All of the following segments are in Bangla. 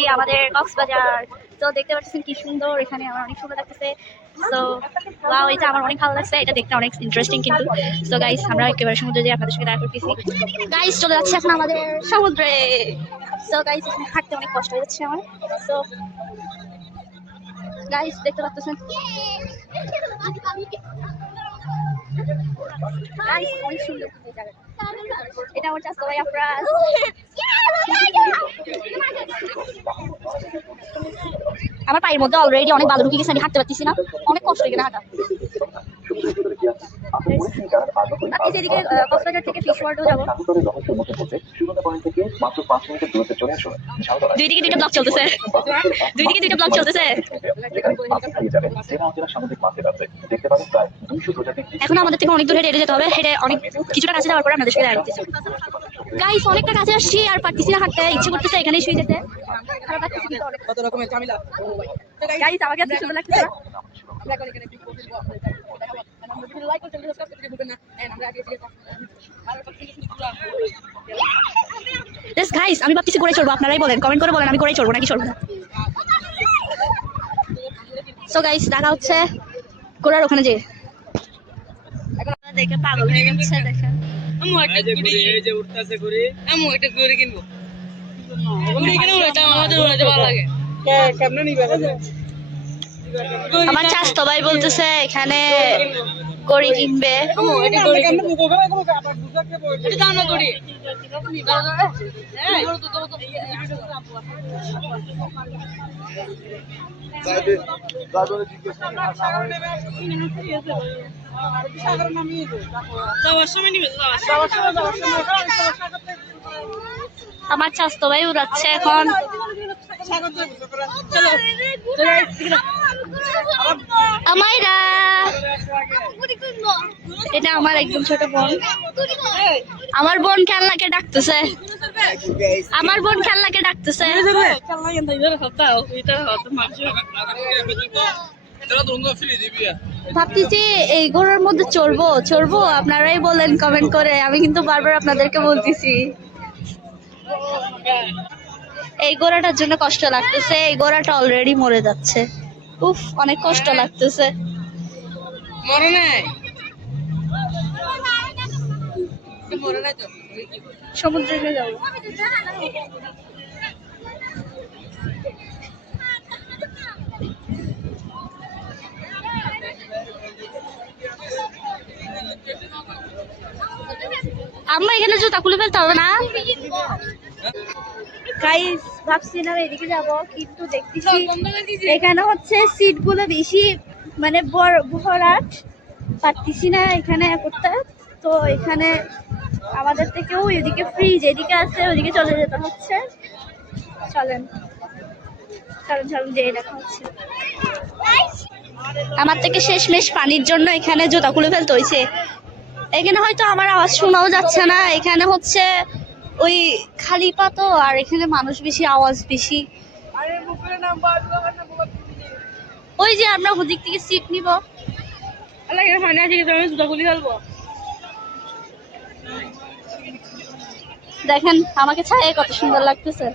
আসছি আমাদের কক্সবাজার। তো দেখতে পাচ্ছেন কি সুন্দর, এখানে আমার অনেক সুন্দর লাগতেছে। সো ওয়াও, এটা আমার অনেক ভালো লাগছে, এটা দেখতে অনেক ইন্টারেস্টিং কিন্তু। সো গাইস, আমরা একেবারে সমুদ্রে যেয়ে আপনাদের সঙ্গে দেখা করতেছি। গাইস, চলে যাচ্ছে এখন আমাদের সমুদ্রে। সো গাইস, এখানে হাঁটতে অনেক কষ্ট হয়ে যাচ্ছে আমার। সো গাইস, দেখতে পাচ্ছেন গাইস, অনেক সুন্দর এই জায়গাটা। এটা আমার চাচা ভাই আফরাজ। আমার পায়ের মধ্যে অলরেডি অনেক বালু ঢুকে গেছে, আমি হাঁটতে পারতেছি না, অনেক কষ্ট এখানে হাঁটা। আপনি যেদিকে কক্সবাজার থেকে ফিশ ওয়ার্ল্ডও যাবো। দুই দিকে দুইটা ব্লক চলতেছে, এখন আমাদের থেকে অনেক দূরে হেঁটে যেতে হবে, হেঁটে অনেক কিছুটা কাছে যাওয়ার পরে আপনাদের সাথে দেখা করতেছি। গাইস, অনেকটা কাছে আসছি, আর পারতেছি না হাঁটতে, ইচ্ছে করতেছে এখানেই শুয়ে যেতে। খারাপ লাগতেছে কিন্তু অনেক। কত রকমের ঝামেলা। গাইস, আমাকে এত সুন্দর লাগতেছে। গাইস, আমি ভাবতেছি করে চলবো, আপনারাই বলেন, কমেন্ট করে বলেন আমি করে চলবো নাকি চলবো না। সো গাইস, দেখা হচ্ছে গোড়ার ওখানে যে। এখন দেখে পাগল হয়ে গেছে, দেখেন আম্মু একটা ঘুড়ি, এই যে উঠতাছে ঘুড়ি, আম্মু একটা ঘুড়ি কিনবো। ঘুড়ি কিনবো, এটা আমাদের উড়াতে ভালো লাগে। কেমনে নিবা? আমার চাচতো ভাই বলতেছে এখানে গড়ি কিনবে। আমার চাচতো ভাই উড়াচ্ছে এখন। আমাইরা, এটা আমার একদম ছোট বোন। আমার বোন খেলনাকে ডাকতেছে, আমার বোন খেলনাকে ডাকতেছে। ভাবতেছি এই ঘোড়ার মধ্যে চড়বো, আপনারাই বলেন কমেন্ট করে, আমি কিন্তু বারবার আপনাদেরকে বলতেছি। এই ঘোড়াটার জন্য কষ্ট লাগতেছে, এই ঘোড়াটা অলরেডি মরে যাচ্ছে। উফ, অনেক কষ্ট লাগতেছে। মরে নাই, সমুদ্রে নিয়ে যাবো। আম্মা, এখানে জুতা খুলে ফেলতে হবে না। গাইস, ভাবছিলাম এদিকে যাব, কিন্তু দেখতেছি এখানে হচ্ছে সিট গুলো বেশি মানে ভরাট, পারতেছি না এখানে করতে। তো এখানে আমাদের থেকেও এদিকে ফ্রি যেদিকে আছে ওইদিকে চলে যেতে হচ্ছে। চলেন চলেন চলেন, যেয়ে দেখা হচ্ছে। আমার থেকে শেষমেশ পানির জন্য এখানে জুতা খুলে ফেলতে হয়েছে। এখানে হয়তো আমার আওয়াজ শোনাও যাচ্ছে না, এখানে হচ্ছে ওই খালি পাতো, আর এখানে মানুষ বেশি, আওয়াজ বেশি। ওই যে আমরা ওদিক থেকে সিট নিব, দেখেন আমাকে ছায়া কত সুন্দর লাগতেছে।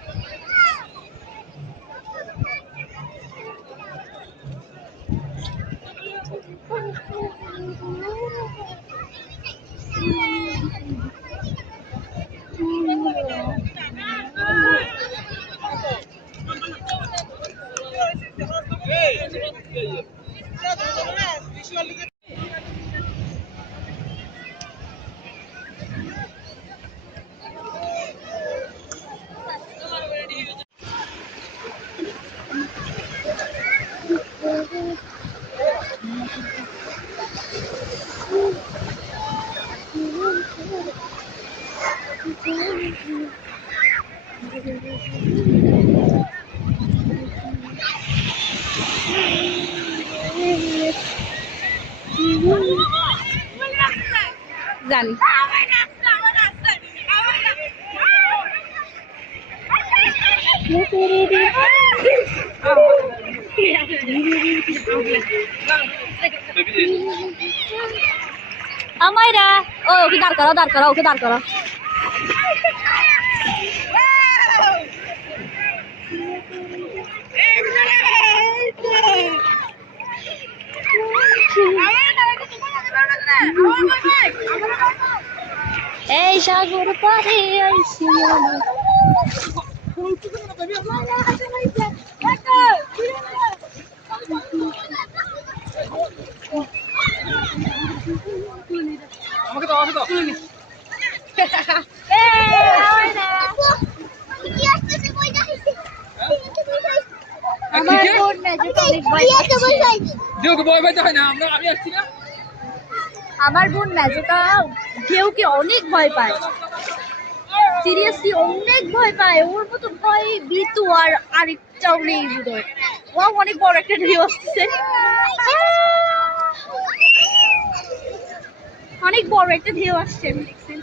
জানি আমাইরা, ও ওকে দাঁড় করো, ওকে দাঁড় করো। এই সাগর পারে আইছি আমাকে দাও আমার বোন ম্যাজিক অনেক ভয় পাচ্ছে। আমি আসছি না। আমার বোন ম্যাজিকা কেউকে অনেক ভয় পায়, সিরিয়াসলি অনেক ভয় পায়। ওর মতো ভয় বিতু আর আরেকটাও নেই বোধহয়। ও অনেক বড় একটা ঢেউ আসছে, অনেক বড় একটা ঢেউ আসছে, আমি দেখছি।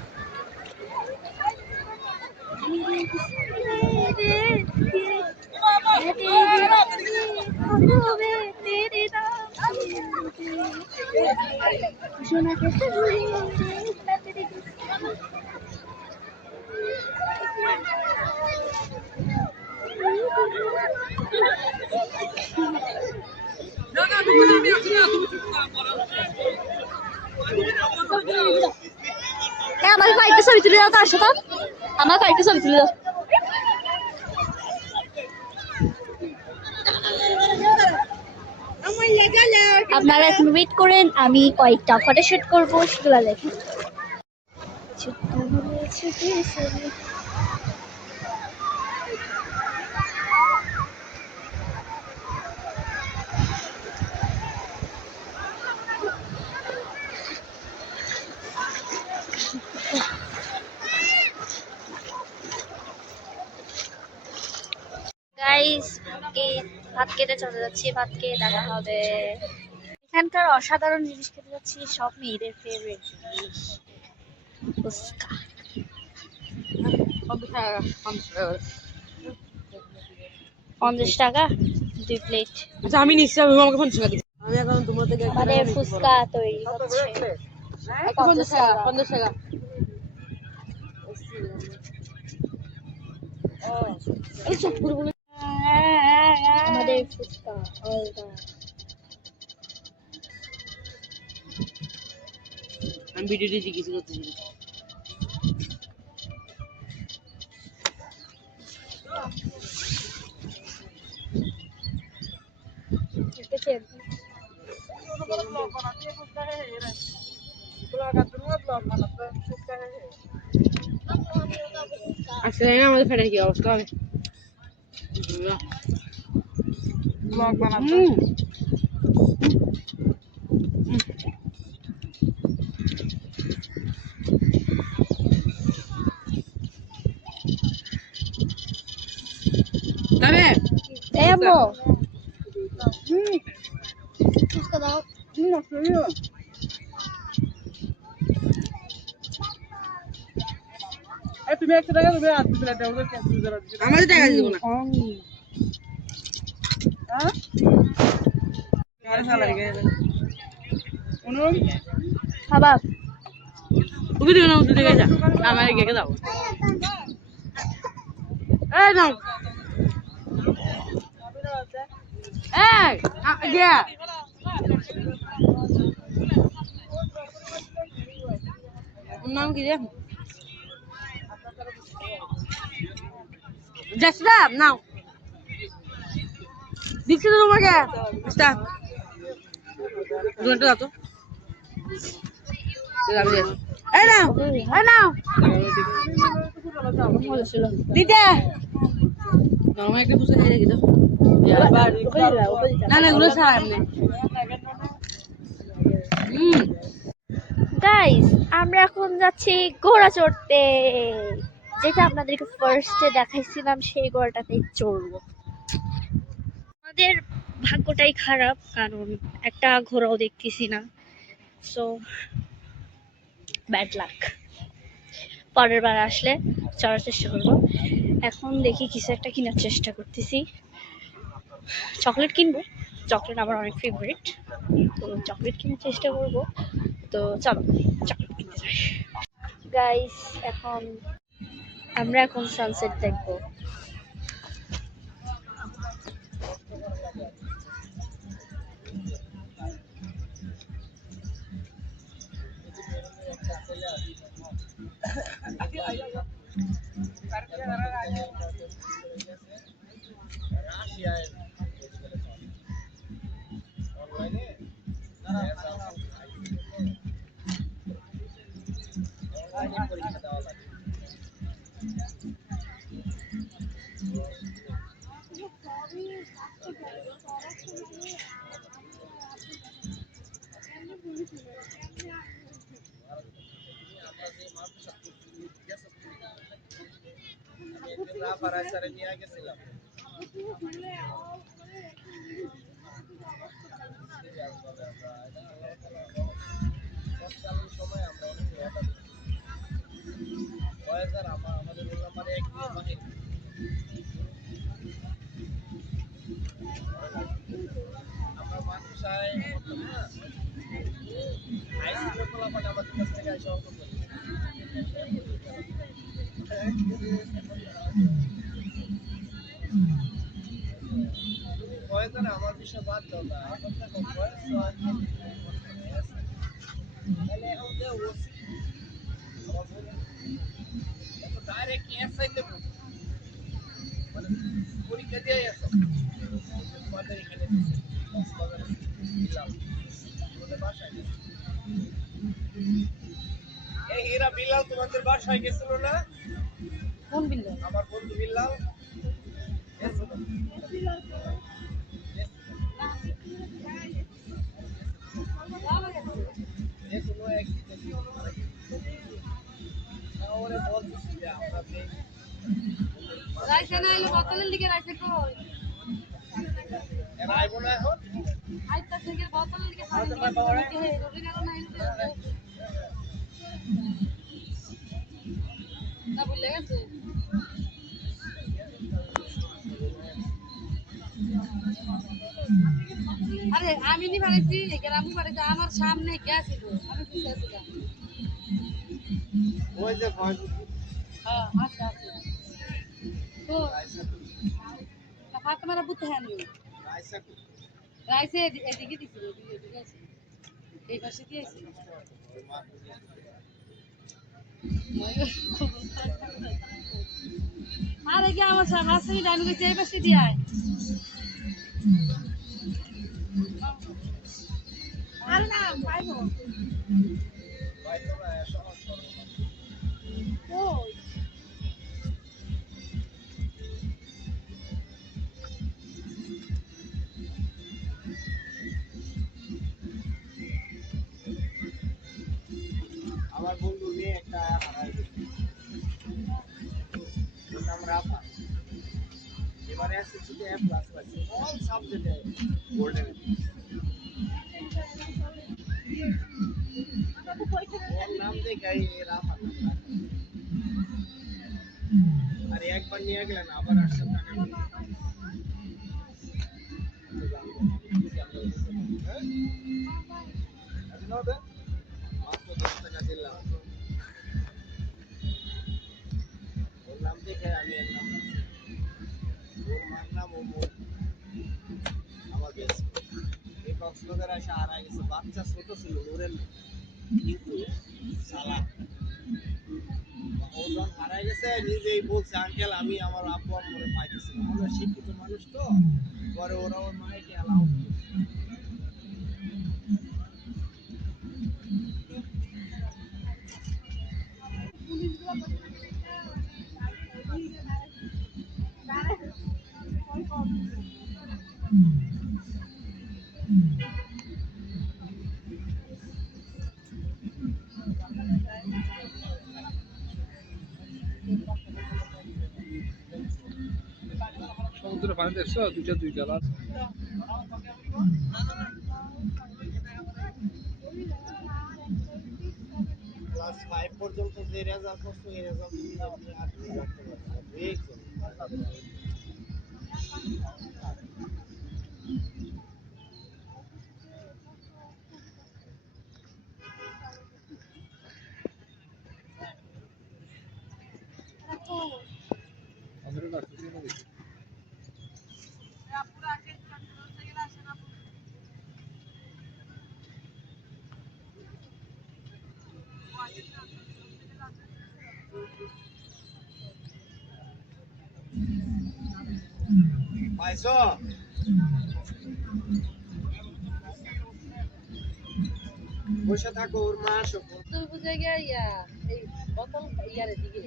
আমার কয়েকটা ছবি তুলে দাও, তার সাথে আমার কয়েকটা ছবি তুলে দাও। আপনারা এখন ওয়েট করেন, আমি কয়েকটা ফটোশুট করবো, সেগুলো দেখেন। গাইস, ভাত খেতে চলে যাচ্ছি, ভাত খেয়ে দেখা হবে। এখানকার অসাধারণ জিনিস খেতে যাচ্ছি, সব মেয়েদের ফেভারিট জিনিস, ফুচকা। 50 টাকা 2 প্লেট। আচ্ছা আমি নিশ্চয় আমাকে 50 টাকা দিচ্ছি। আমি এখন তোমার থেকে আমাদের ফুচকা তৈরি হচ্ছে। 50 টাকা 50 টাকা। আমাদের ফুচকা অলদা। আমি ভিডিওটি জিজ্ঞেস করতেছি। আসলে আমাদের ফেটে কি অবস্থা হবে? ব্লগ বানাতে তবে এমো ফুচকা দাও। তুমি 100 টাকা দেবে আর আমাদের টাকা দিব না। হ্যাঁ গাড়ি চালাই গেছে উনুন খাবার উঠে দিও না, উঠে দিয়ে যা আমার গেকে দাও। এই নাও এই দিয়া নাম কি রে? জেসরা নাও দিচ্ছি তো তোমাকে। আচ্ছা দুটো দাও তো। এই নাও এই নাও দিতে নরমাল একটা বুঝে দিয়ে দিও। না না এগুলো ছাড়া এমনি। গাইস, আমরা এখন যাচ্ছি ঘোড়া চড়তে, যেটা আপনাদেরকে ফার্স্টে দেখাইছিলাম, সেই ঘোড়াটাতে চড়বো। আমাদের ভাগ্যটাই খারাপ, কারণ একটা ঘোড়াও দেখতেছি না, সো ব্যাড লাক। পরের বার আসলে চড়ার চেষ্টা করবো। এখন দেখি কিছু একটা কেনার চেষ্টা করতেছি, চকলেট কিনবো, চকলেট আমার অনেক ফেভারিট, তো চকলেট কেনার চেষ্টা করবো। তো চলো চকলেট কিনতে যাই। গাইস, আমরা এখন সানসেট দেখবো। ফারাইসারে নিয়ে গেছিলাম। তৎকালীন সময় আমরা অনেক ফয়েজার আমাদের রোল নাম্বারে এক বাহিনী আমরা মানুষায় হাই স্কুলের পোলাপান আমাদের কাছ থেকে আসা অল্প করি। ফয়েজার আমার বিষয় বাদ দাও না, এখন দেখো তাহলে এখন যে ওসি আমার বলে ডাইরেক্ট এসআই তে মানে পরীক্ষা দিয়ে আসো তোমাদের এখানে এই হীরা বিলাল তোমাদের বাসায় গেছিল না? কোন বিল্লাল? আমার বন্ধু বিলাল রাইসে না এলো বোতলের দিকে রাইসে কই? এরা আইবো না এখন? আইতা থেকে বোতলের দিকে পানি দিকে রবি গেল না এলো না বলে গেছে। আরে আমি নি পারেছি গ্রামে পারেছি আমার সামনে গ্যাস ছিল আমি বুঝেছিলাম। ওই যে ভয় হ্যাঁ আচ্ছা আচ্ছা তো ফাঁকা মারা বুঝতে হ্যাঁ রাইসে এদিকে দিছিল এদিকে আছে এই পাশে দিয়েছে আরে কি আমার সামনে আসলে আমি কইছি এই পাশে দিয়ে আয় আরে না পাইবো না সহজ করো ওই আমার বন্ধু মেয়ে একটা হারাই গেছে ওর নাম রাফা এবারে এসএসসিতে এ প্লাস পাইছে অল সাবজেক্টে গোল্ডেন ওর নাম দেখাই রাফা আর একবার নিয়ে গেলেন আবার আসছেন টাকা নিয়ে মাত্র 10 টাকা দিলাম ওর নাম দেখে আমি এর নাম ওর মার নাম ওমর আমার বেশ এই কক্সবাজার এসে হারা গেছে বাচ্চা ছোট ছিল নূরের কিন্তু সালা ও যখন হারাই গেছে নিজেই বলছে আঙ্কেল আমি আমার আব্বু আম্মুরে পাইতেছি না আমরা শিক্ষিত মানুষ তো পরে ওরা ওর মাকে অ্যালাউ সমুদ্রের পানি দেখছো দুইটা দুই কালার ক্লাস 5 পর্যন্ত যে রেজাল্ট করছো এই রেজাল্ট আপনি আর রাখতে পারবেন আমাদের ডাক্তার না দেখি পাইছো বসে থাকো ওর মা আসো তুই বুঝে গিয়া ইয়া এই বোতল ইয়ারে দিকে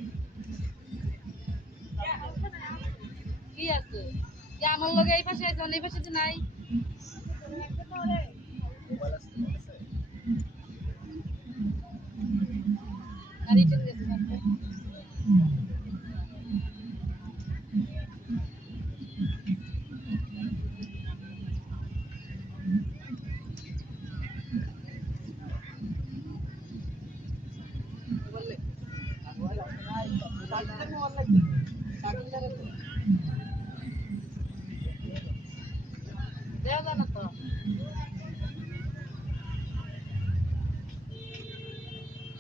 কি আছে যে আমার লগে এই পাশে আছে এই পাশে তো নাই গাড়ি চলে গেছে দেওয়া যায় না তো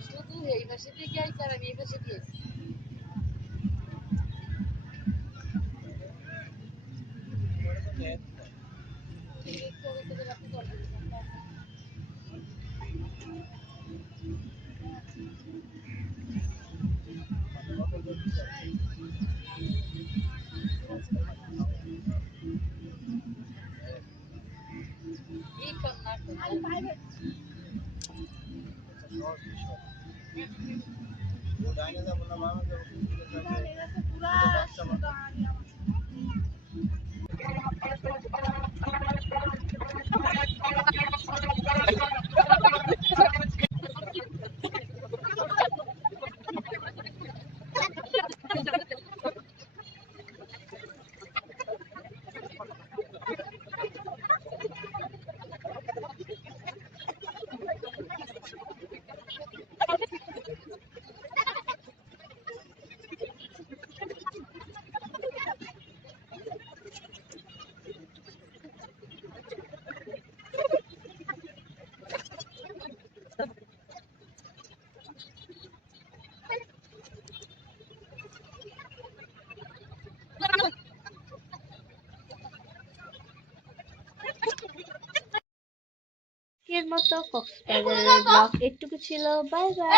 শুধু এই পাশে থেকে আইছে আর আমি এই পাশে দিয়েছি এই কন্যা সহজ বিষয় ও ডাইনে যাবো না বামে যাবো কোনদিকে যাবো বাচ্চা বাচ্চা এর মতো কক্সবাজারের ব্লগ এটুকু ছিল। Bye bye.